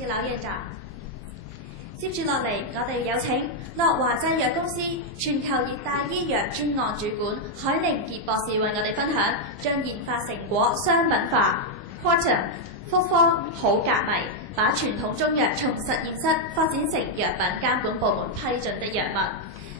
謝劉院長。接住落嚟，我哋有請樂華製藥公司全球熱帶醫藥專案主管海寧傑博士為我哋分享將研發成果商品化 ，Quantum 複方好革命，把傳統中藥從實驗室發展成藥品監管部門批准的藥物。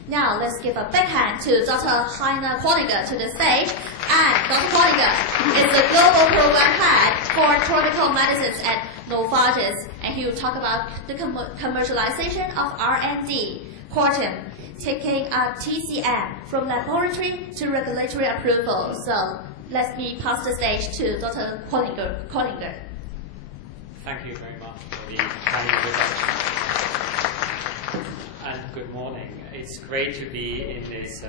Now let's give a big hand to Dr. Heiner GRUENINGER to the stage. And Dr. GRUENINGER is the Global Program Head for Tropical Medicines at Novartis, and he will talk about the commercialization of R&D, Quantum, taking a TCM from laboratory to regulatory approval. So let me pass the stage to Dr. GRUENINGER. Thank you very much for the kind introduction. And good morning. It's great to be in this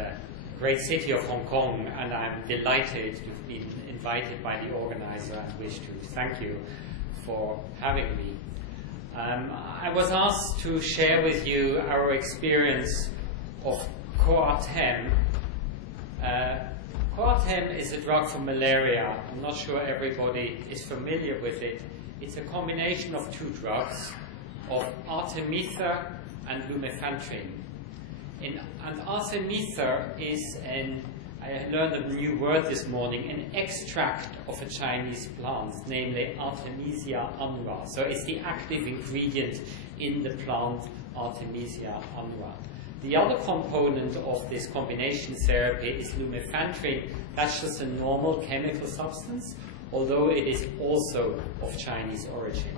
great city of Hong Kong, and I'm delighted to have been invited by the organizer and wish to thank you for having me. I was asked to share with you our experience of Coartem. Coartem is a drug for malaria. I'm not sure everybody is familiar with it. It's a combination of two drugs, of artemether and lumefantrine. And artemether is I learned a new word this morning, an extract of a Chinese plant, namely Artemisia annua. So it's the active ingredient in the plant Artemisia annua. The other component of this combination therapy is lumefantrine. That's just a normal chemical substance, although it is also of Chinese origin.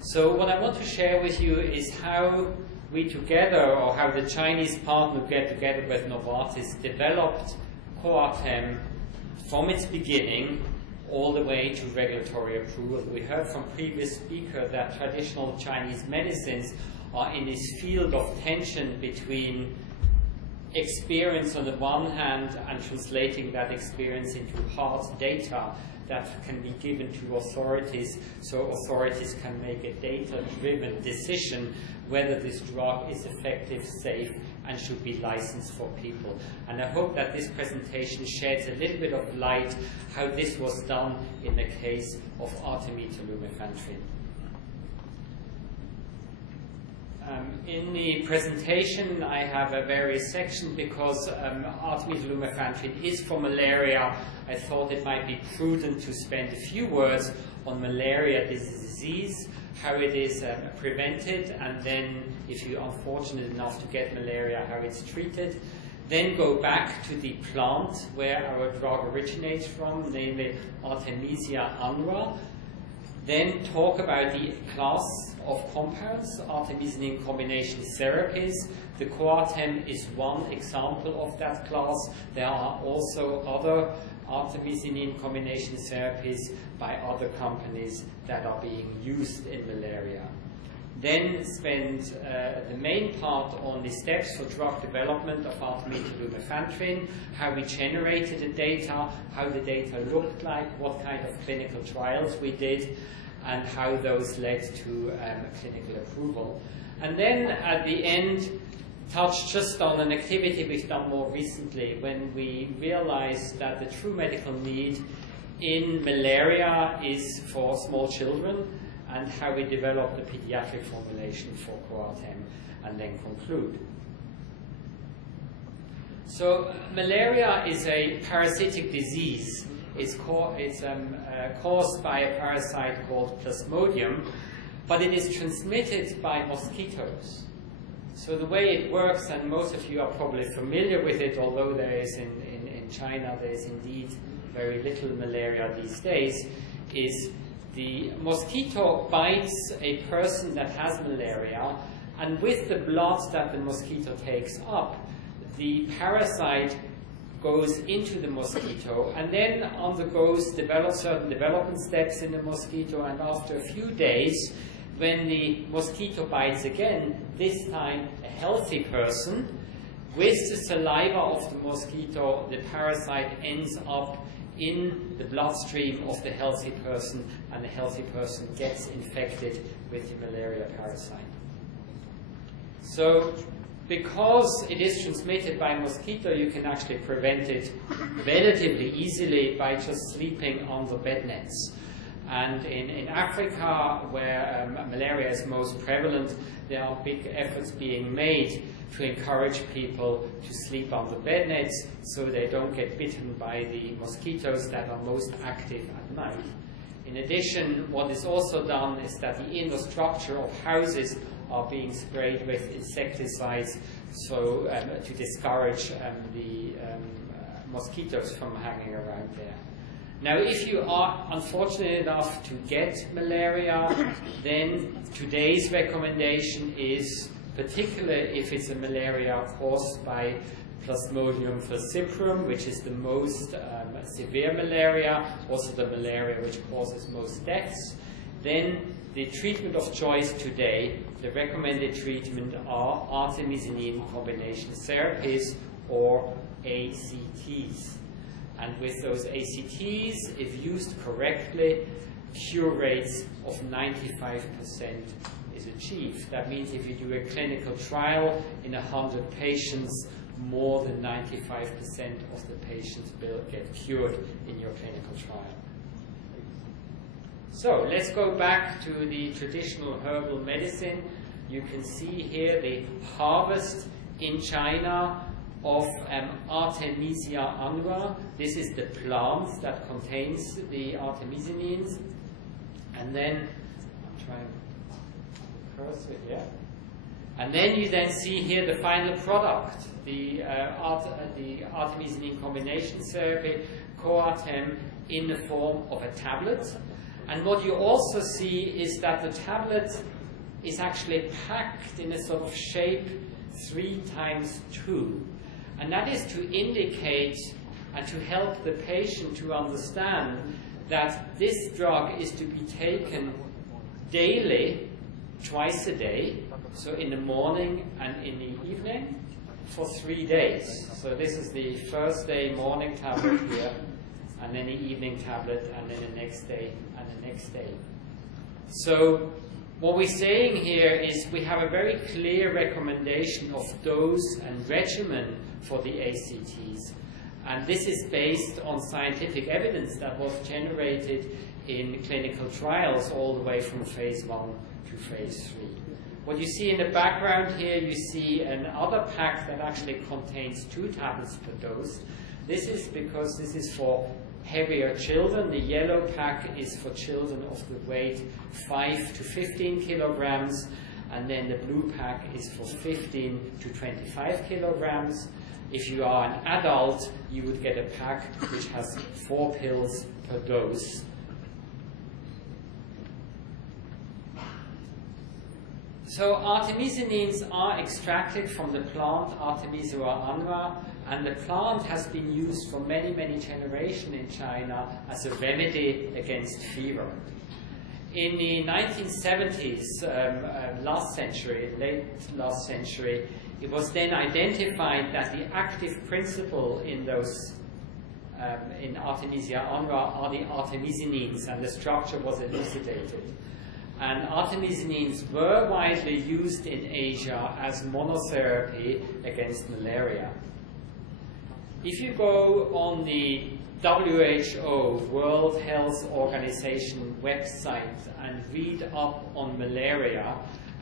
So what I want to share with you is how we together, or how the Chinese partner together with Novartis developed Coartem from its beginning all the way to regulatory approval. We heard from previous speaker that traditional Chinese medicines are in this field of tension between experience on the one hand and translating that experience into hard data that can be given to authorities, so authorities can make a data-driven decision whether this drug is effective, safe, and should be licensed for people. And I hope that this presentation sheds a little bit of light how this was done in the case of artemether lumefantrine. In the presentation, I have a various section because artemether lumefantrine is for malaria. I thought it might be prudent to spend a few words on malaria disease, how it is prevented, and then, if you're unfortunate enough to get malaria, how it's treated. Then go back to the plant where our drug originates from, namely Artemisia annua. Then talk about the class of compounds, artemisinin combination therapies. The Coartem is one example of that class. There are also other artemisinin combination therapies by other companies that are being used in malaria. Then spend the main part on the steps for drug development of artemether lumefantrine, how we generated the data, how the data looked like, what kind of clinical trials we did, and how those led to clinical approval. And then at the end, touch just on an activity we've done more recently when we realized that the true medical need in malaria is for small children, and how we developed the pediatric formulation for Coartem, and then conclude. So malaria is a parasitic disease. It's caused by a parasite called Plasmodium, but it is transmitted by mosquitoes. So the way it works, and most of you are probably familiar with it, although there is in China there is indeed very little malaria these days, is the mosquito bites a person that has malaria, and with the blood that the mosquito takes up, the parasite goes into the mosquito and then undergoes certain development steps in the mosquito, and after a few days, when the mosquito bites again, this time a healthy person, with the saliva of the mosquito, the parasite ends up in the bloodstream of the healthy person, and the healthy person gets infected with the malaria parasite. So, because it is transmitted by mosquito, you can actually prevent it relatively easily by just sleeping on the bed nets. And in Africa, where malaria is most prevalent, there are big efforts being made to encourage people to sleep under bed nets so they don't get bitten by the mosquitoes that are most active at night. In addition, what is also done is that the inner structure of houses are being sprayed with insecticides so to discourage the mosquitoes from hanging around there. Now, if you are unfortunate enough to get malaria, then today's recommendation is, particularly if it's a malaria caused by Plasmodium falciparum, which is the most severe malaria, also the malaria which causes most deaths, then the treatment of choice today, the recommended treatment are artemisinin combination therapies or ACTs. And with those ACTs, if used correctly, cure rates of 95% is achieved. That means if you do a clinical trial in 100 patients, more than 95% of the patients will get cured in your clinical trial. So let's go back to the traditional herbal medicine. You can see here the harvest in China of Artemisia annua. This is the plant that contains the artemisinins. And then, I'm trying to curse it, yeah. And then you then see here the final product, the artemisinin combination therapy, Coartem, in the form of a tablet. And what you also see is that the tablet is actually packed in a sort of shape 3x2. And that is to indicate and to help the patient to understand that this drug is to be taken daily, twice a day, so in the morning and in the evening, for 3 days. So this is the first day morning tablet here, and then the evening tablet, and then the next day, and the next day. So what we're saying here is we have a very clear recommendation of dose and regimen for the ACTs. And this is based on scientific evidence that was generated in clinical trials all the way from phase 1 to phase 3. What you see in the background here, you see another pack that actually contains 2 tablets per dose. This is because this is for heavier children. The yellow pack is for children of the weight 5 to 15 kilograms, and then the blue pack is for 15 to 25 kilograms. If you are an adult, you would get a pack which has 4 pills per dose. So artemisinins are extracted from the plant Artemisia annua, and the plant has been used for many, many generations in China as a remedy against fever. In the 1970s, last century, late last century, it was then identified that the active principle in those in Artemisia annua are the artemisinins, and the structure was elucidated. And artemisinins were widely used in Asia as monotherapy against malaria. If you go on the WHO, World Health Organization website, and read up on malaria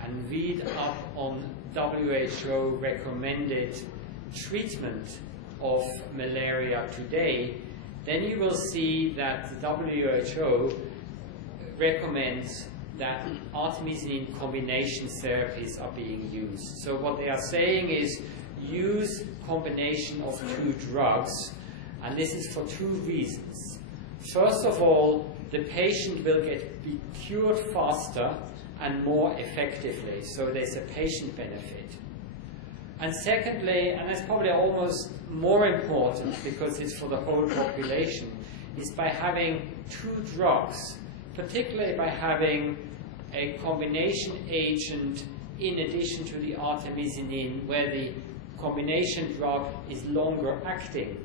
and read up on WHO recommended treatment of malaria today, then you will see that the WHO recommends that artemisinin combination therapies are being used. So what they are saying is use combination of 2 drugs, and this is for 2 reasons. First of all, the patient will be cured faster and more effectively, so there's a patient benefit. And secondly, and that's probably almost more important because it's for the whole population, is by having 2 drugs, particularly by having a combination agent in addition to the artemisinin, where the combination drug is longer acting,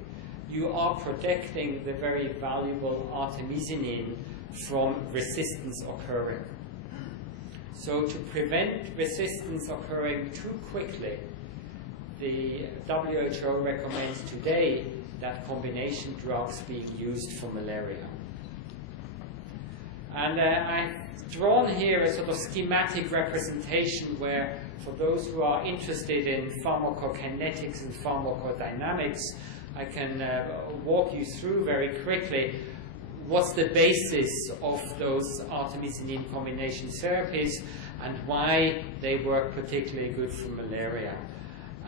you are protecting the very valuable artemisinin from resistance occurring. So to prevent resistance occurring too quickly, the WHO recommends today that combination drugs being used for malaria. And I've drawn here a sort of schematic representation where, for those who are interested in pharmacokinetics and pharmacodynamics, I can walk you through very quickly what's the basis of those artemisinin combination therapies and why they work particularly good for malaria.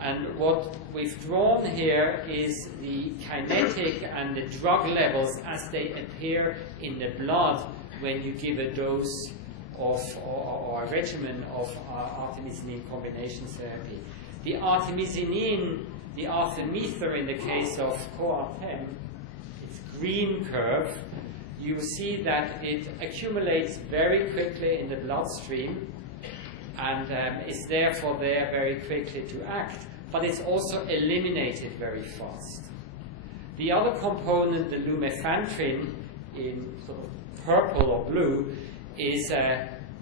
And what we've drawn here is the kinetic and the drug levels as they appear in the blood when you give a dose of, or a regimen of artemisinin combination therapy. The artemisinin, the artemether in the case of Coartem, it's green curve. You see that it accumulates very quickly in the bloodstream and is therefore there very quickly to act, but it's also eliminated very fast. The other component, the lumefantrine, in sort of purple or blue, is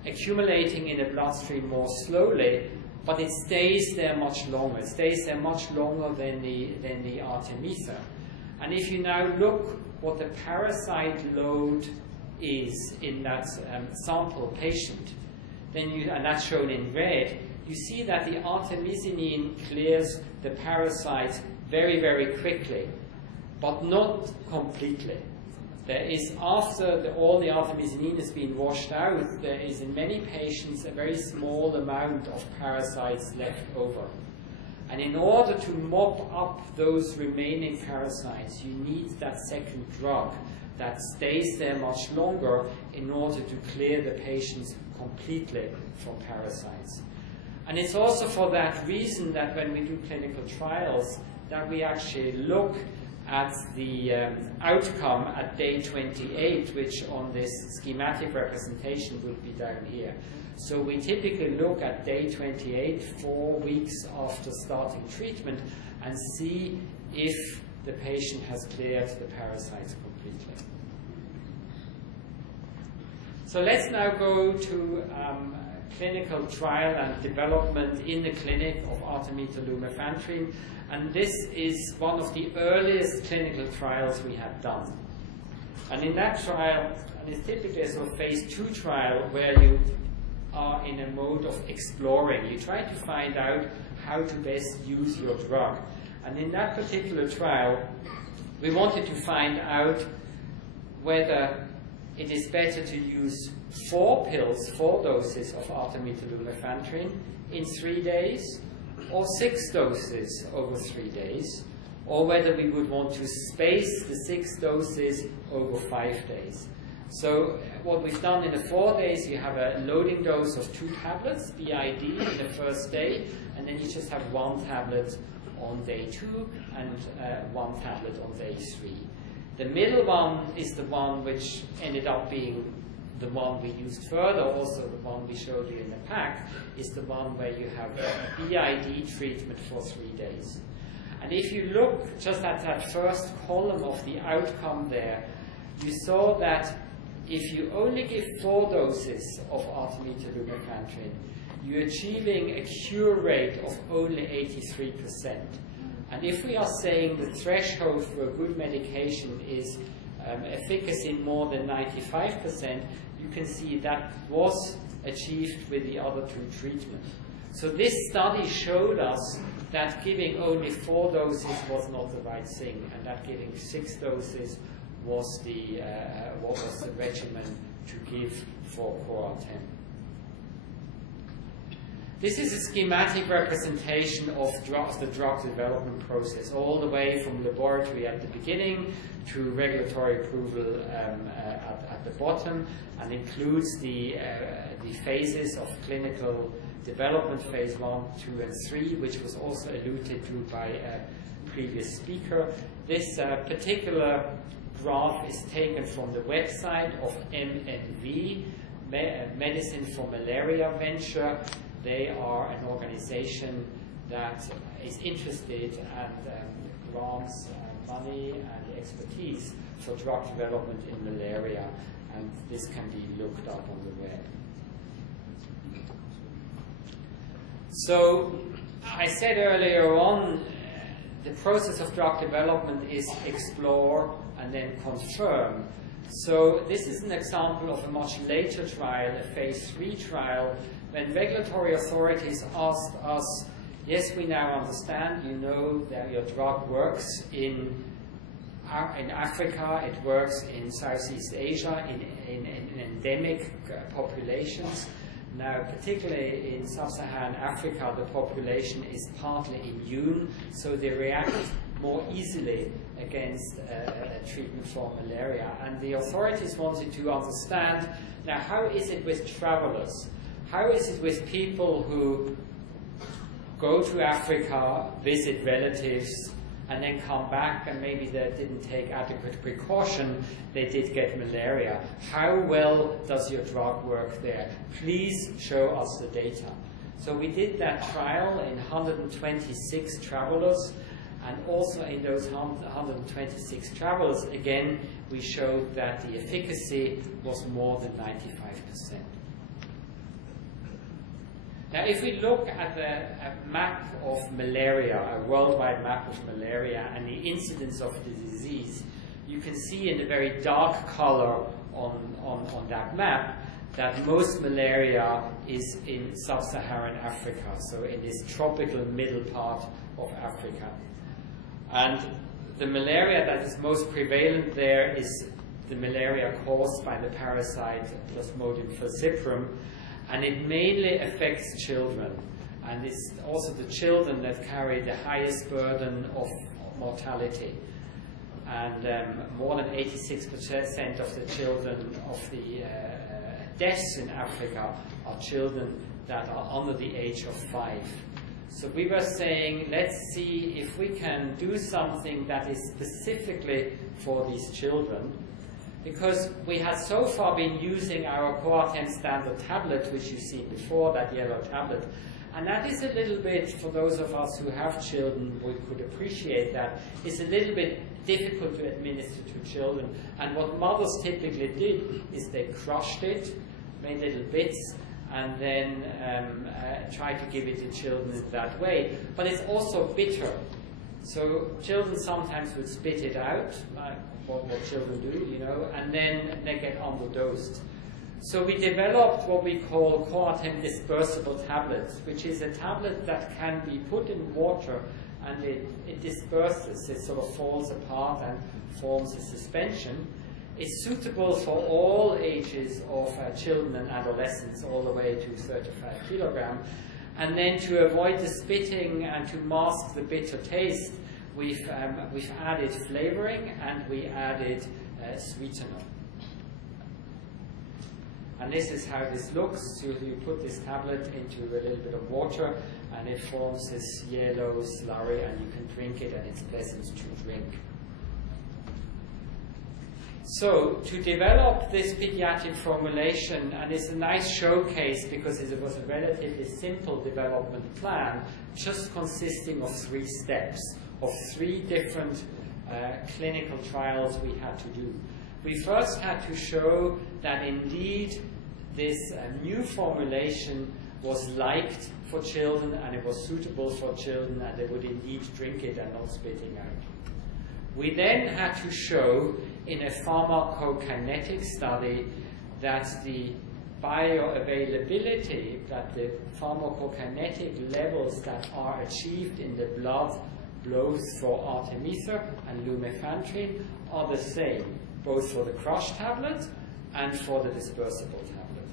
accumulating in the bloodstream more slowly, but it stays there much longer. It stays there much longer than the artemether. And if you now look what the parasite load is in that sample patient, then and that's shown in red, you see that the artemisinin clears the parasite very, very quickly, but not completely. There is, after all the artemisinin has been washed out, there is in many patients a very small amount of parasites left over. And in order to mop up those remaining parasites, you need that second drug that stays there much longer in order to clear the patients completely from parasites. And it's also for that reason that when we do clinical trials, that we actually look at the outcome at day 28, which on this schematic representation will be down here. So we typically look at day 28, 4 weeks after starting treatment, and see if the patient has cleared the parasites completely. So let's now go to clinical trial and development in the clinic of artemether lumefantrine. And this is one of the earliest clinical trials we have done. And in that trial, and it's typically a sort of phase 2 trial where you are in a mode of exploring. You try to find out how to best use your drug. And in that particular trial, we wanted to find out whether it is better to use 4 pills, 4 doses of artemether lumefantrine in 3 days, or 6 doses over 3 days, or whether we would want to space the 6 doses over 5 days. So what we've done in the 4 days, you have a loading dose of 2 tablets, BID, in the first day, and then you just have 1 tablet on day 2 and 1 tablet on day 3. The middle one is the one which ended up being the one we used further, also the one we showed you in the pack, is the one where you have a BID treatment for 3 days. And if you look just at that first column of the outcome there, you saw that if you only give 4 doses of artemether lumefantrine, you're achieving a cure rate of only 83%. And if we are saying the threshold for a good medication is efficacy in more than 95%, you can see that was achieved with the other 2 treatments. So this study showed us that giving only 4 doses was not the right thing, and that giving 6 doses was the what was the regimen to give for Coartem. This is a schematic representation of the drug development process, all the way from laboratory at the beginning to regulatory approval at the bottom, and includes the phases of clinical development, phase 1, 2, and 3, which was also alluded to by a previous speaker. This particular graph is taken from the website of MNV, Medicine for Malaria Venture. They are an organization that is interested and grants money and expertise for drug development in malaria, and this can be looked up on the web. So I said earlier on, the process of drug development is explore and then confirm. So this is an example of a much later trial, a phase 3 trial, when regulatory authorities asked us, yes, we now understand, you know that your drug works in Africa, it works in Southeast Asia, in endemic populations. Now, particularly in sub-Saharan Africa, the population is partly immune, so they react more easily against treatment for malaria. And the authorities wanted to understand, now, how is it with travelers? How is it with people who go to Africa, visit relatives, and then come back, and maybe they didn't take adequate precaution, they did get malaria. How well does your drug work there? Please show us the data. So we did that trial in 126 travelers, and also in those 126 travelers, again, we showed that the efficacy was more than 95%. Now, if we look at a map of malaria, a worldwide map of malaria, and the incidence of the disease, you can see in the very dark color on that map that most malaria is in sub-Saharan Africa, so in this tropical middle part of Africa. And the malaria that is most prevalent there is the malaria caused by the parasite Plasmodium falciparum, and it mainly affects children. And it's also the children that carry the highest burden of mortality. And more than 86% of the children of the deaths in Africa are children that are under the age of 5. So we were saying, let's see if we can do something that is specifically for these children. Because we had so far been using our Coartem standard tablet, which you've seen before, that yellow tablet. And that is a little bit, for those of us who have children, we could appreciate that, it's a little bit difficult to administer to children. And what mothers typically did is they crushed it, made little bits, and then tried to give it to children in that way. But it's also bitter. So children sometimes would spit it out, like what children do, you know, and then they get underdosed. So we developed what we call Coartem dispersible tablets, which is a tablet that can be put in water and it disperses, it sort of falls apart and forms a suspension. It's suitable for all ages of children and adolescents, all the way to 35 kilograms. And then to avoid the spitting and to mask the bitter taste, we've added flavoring and we added sweetener. And this is how this looks. So you put this tablet into a little bit of water and it forms this yellow slurry and you can drink it and it's pleasant to drink. So to develop this pediatric formulation, and it's a nice showcase because it was a relatively simple development plan, just consisting of 3 steps, of 3 different clinical trials we had to do. We first had to show that indeed this new formulation was liked for children and it was suitable for children and they would indeed drink it and not spitting out. We then had to show in a pharmacokinetic study that the bioavailability, that the pharmacokinetic levels that are achieved in the blood, both for artemether and lumefantrine, are the same, both for the crushed tablet and for the dispersible tablet.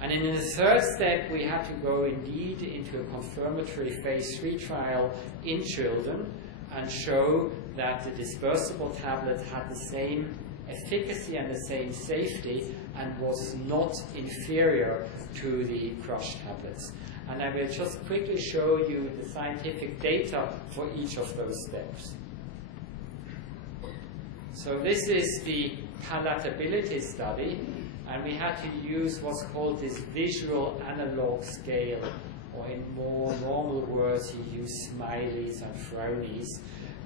And in the third step, we had to go indeed into a confirmatory phase 3 trial in children and show that the dispersible tablet had the same efficacy and the same safety and was not inferior to the crushed tablets. And I will just quickly show you the scientific data for each of those steps. So this is the palatability study, and we had to use what's called this visual analog scale, or in more normal words, you use smileys and frownies,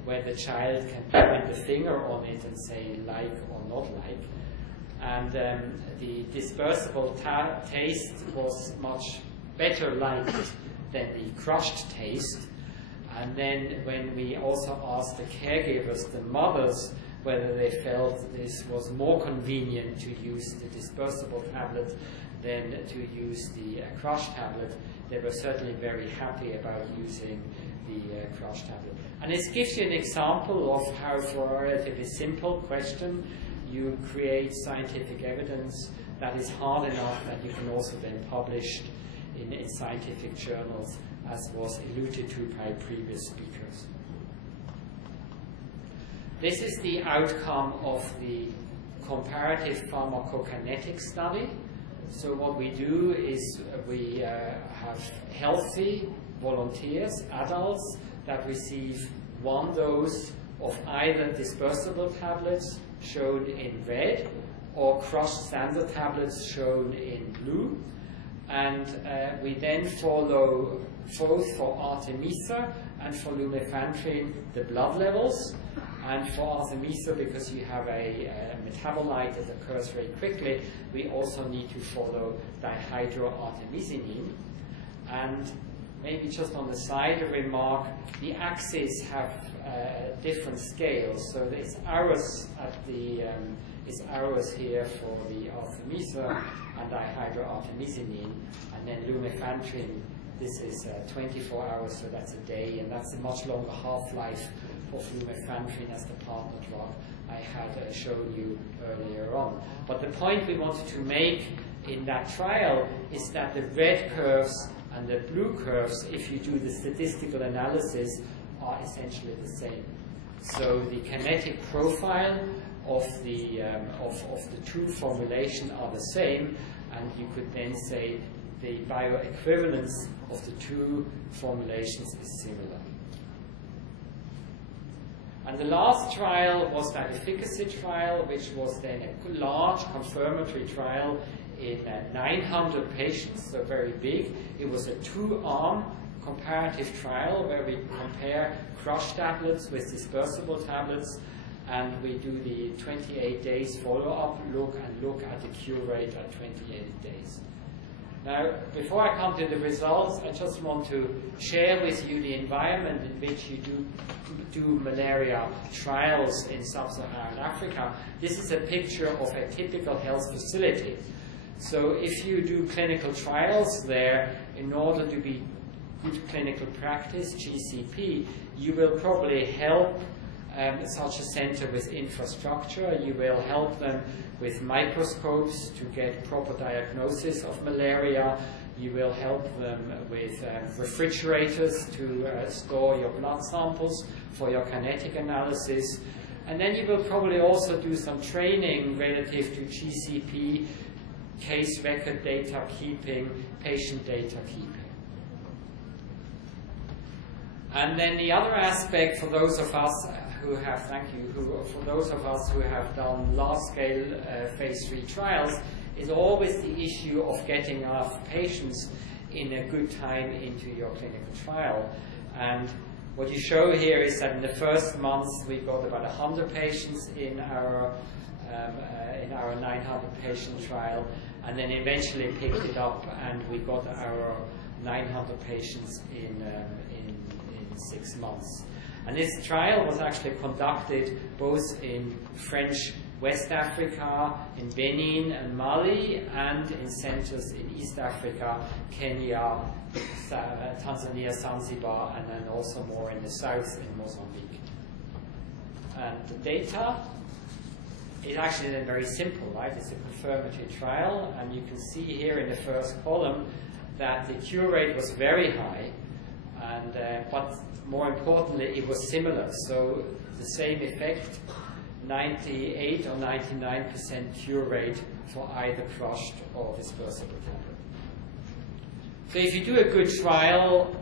where the child can point the finger on it and say like or not like. And the dispersible taste was much better liked than the crushed taste. And then when we also asked the caregivers, the mothers, whether they felt this was more convenient to use the dispersible tablet than to use the crush tablet. They were certainly very happy about using the crush tablet. And this gives you an example of how, for a relatively simple question, you create scientific evidence that is hard enough that you can also then publish in scientific journals, as was alluded to by previous speakers. This is the outcome of the comparative pharmacokinetic study. So what we do is we have healthy volunteers, adults, that receive one dose of either dispersible tablets shown in red or crushed standard tablets shown in blue. And we then follow both for Artemisa and for lumefantrine the blood levels. And for Artemisa, because you have a metabolite that occurs very quickly, we also need to follow dihydroartemisinin. And maybe just on the side a remark, the axes have different scales. So it's hours at the it's hours here for the Artemisa and dihydroartemisinin, and then lumefantrine. This is 24 hours, so that's a day, and that's a much longer half-life of lumefantrine as the partner drug I had shown you earlier on. But the point we wanted to make in that trial is that the red curves and the blue curves, if you do the statistical analysis, are essentially the same. So the kinetic profile of the two formulations are the same, and you could then say the bioequivalence of the two formulations is similar. And the last trial was that efficacy trial, which was then a large confirmatory trial in 900 patients, so very big. It was a two-arm comparative trial where we compare crushed tablets with dispersible tablets, and we do the 28 days follow-up look at the cure rate at 28 days. Now, before I come to the results, I just want to share with you the environment in which you do malaria trials in sub-Saharan Africa. This is a picture of a typical health facility. So if you do clinical trials there, in order to be good clinical practice, GCP, you will probably help such a center with infrastructure. You will help them with microscopes to get proper diagnosis of malaria. You will help them with refrigerators to store your blood samples for your kinetic analysis. And then you will probably also do some training relative to GCP, case record data keeping, patient data keeping. And then the other aspect for those of us who have, for those of us who have done large-scale phase 3 trials, is always the issue of getting enough patients in a good time into your clinical trial. And what you show here is that in the first month we got about 100 patients in our 900 patient trial, and then eventually picked it up and we got our 900 patients in 6 months. And this trial was actually conducted both in French West Africa, in Benin and Mali, and in centers in East Africa, Kenya, Tanzania, Zanzibar, and then also more in the south in Mozambique. And the data is actually then very simple, right? It's a confirmatory trial, and you can see here in the first column that the cure rate was very high, and but more importantly, it was similar. So the same effect, 98 or 99% cure rate for either crushed or dispersible tablet. So if you do a good trial,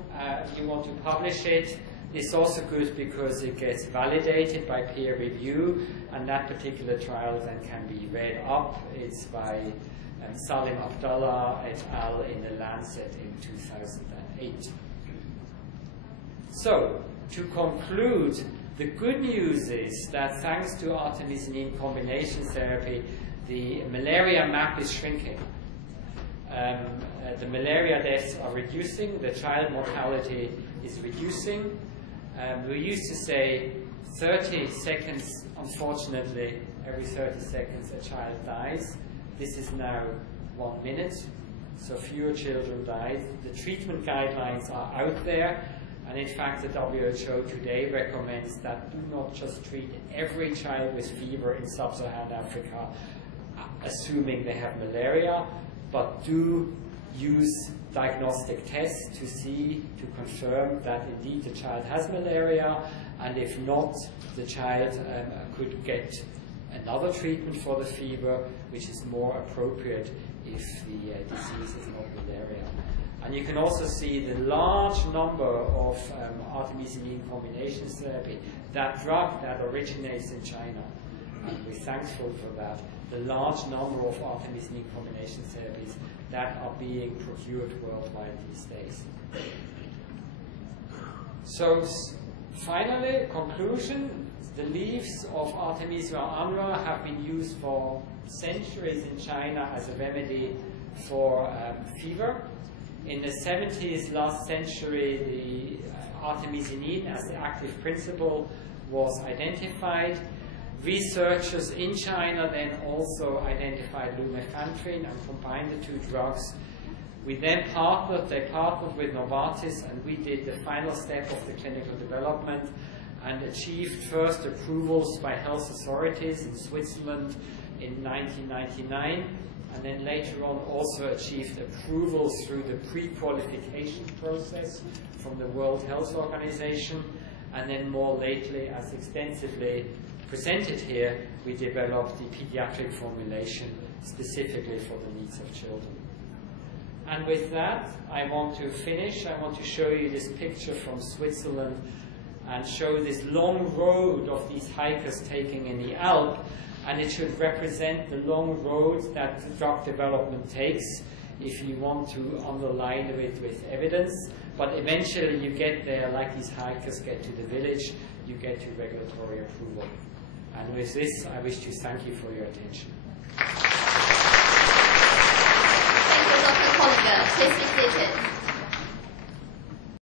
you want to publish it. It's also good because it gets validated by peer review, and that particular trial then can be read up. It's by Salim Abdallah et al. In the Lancet in 2008. So, to conclude, the good news is that thanks to artemisinin combination therapy, the malaria map is shrinking. The malaria deaths are reducing, the child mortality is reducing. We used to say 30 seconds, unfortunately, every 30 seconds a child dies. This is now 1 minute, so fewer children died. The treatment guidelines are out there, and in fact the WHO today recommends that do not just treat every child with fever in sub-Saharan Africa, assuming they have malaria, but do use diagnostic tests to confirm that indeed the child has malaria, and if not, the child could get another treatment for the fever, which is more appropriate if the disease is not malaria. And you can also see the large number of Artemis Amines combination therapy, that drug that originates in China, and we're thankful for that, the large number of Artemis Amines combination therapies that are being procured worldwide these days. So finally, conclusion, the leaves of Artemisia annua have been used for centuries in China as a remedy for fever. In the 70s, last century, the artemisinin as the active principle was identified. Researchers in China then also identified lumefantrine and combined the two drugs. We then they partnered with Novartis, and we did the final step of the clinical development and achieved first approvals by health authorities in Switzerland in 1999, and then later on also achieved approvals through the pre-qualification process from the World Health Organization, and then more lately, as extensively presented here, we developed the pediatric formulation specifically for the needs of children. And with that, I want to finish. I want to show you this picture from Switzerland and show this long road of these hikers taking in the Alps, and it should represent the long road that drug development takes if you want to underline it with evidence. But eventually you get there, like these hikers get to the village, you get to regulatory approval. And with this, I wish to thank you for your attention.